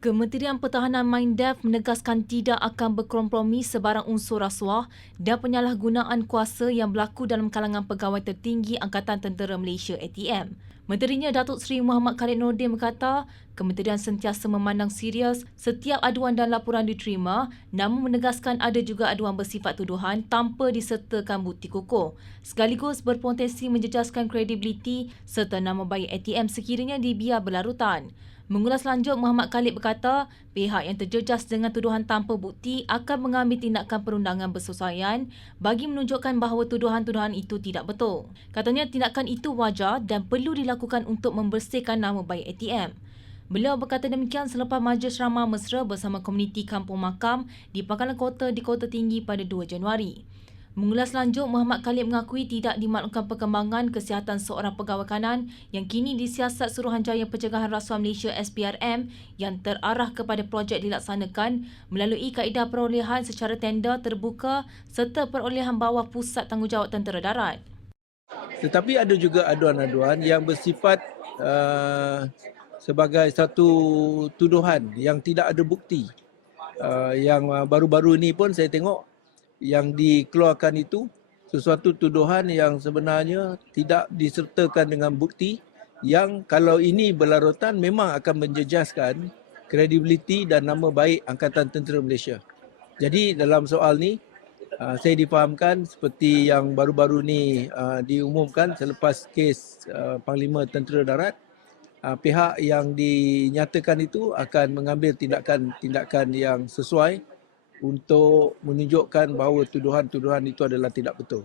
Kementerian Pertahanan Mindef menegaskan tidak akan berkompromi sebarang unsur rasuah dan penyalahgunaan kuasa yang berlaku dalam kalangan pegawai tertinggi Angkatan Tentera Malaysia ATM. Menterinya Datuk Seri Muhammad Khalid Nordin berkata, kementerian sentiasa memandang serius setiap aduan dan laporan diterima namun menegaskan ada juga aduan bersifat tuduhan tanpa disertakan bukti kukuh. Sekaligus berpotensi menjejaskan kredibiliti serta nama baik ATM sekiranya dibiar berlarutan. Mengulas lanjut, Muhammad Khalid berkata pihak yang terjejas dengan tuduhan tanpa bukti akan mengambil tindakan perundangan bersesuaian bagi menunjukkan bahawa tuduhan-tuduhan itu tidak betul. Katanya tindakan itu wajar dan perlu dilakukan untuk membersihkan nama baik ATM. Beliau berkata demikian selepas majlis ramah mesra bersama komuniti Kampung Makam di Pangkalan Kota di Kota Tinggi pada 2 Januari. Mengulas lanjut, Muhammad Khalid mengakui tidak dimaklumkan perkembangan kesihatan seorang pegawai kanan yang kini disiasat Suruhanjaya Pencegahan Rasuah Malaysia SPRM yang terarah kepada projek dilaksanakan melalui kaedah perolehan secara tender terbuka serta perolehan bawah pusat tanggungjawab tentera darat. Tetapi ada juga aduan-aduan yang bersifat uh, sebagai satu tuduhan yang tidak ada bukti. Uh, yang uh, baru-baru ini pun saya tengok yang dikeluarkan itu sesuatu tuduhan yang sebenarnya tidak disertakan dengan bukti yang kalau ini berlarutan memang akan menjejaskan kredibiliti dan nama baik Angkatan Tentera Malaysia. Jadi dalam soal ni uh, saya difahamkan seperti yang baru-baru ni uh, diumumkan selepas kes uh, Panglima Tentera Darat pihak yang dinyatakan itu akan mengambil tindakan-tindakan yang sesuai untuk menunjukkan bahawa tuduhan-tuduhan itu adalah tidak betul.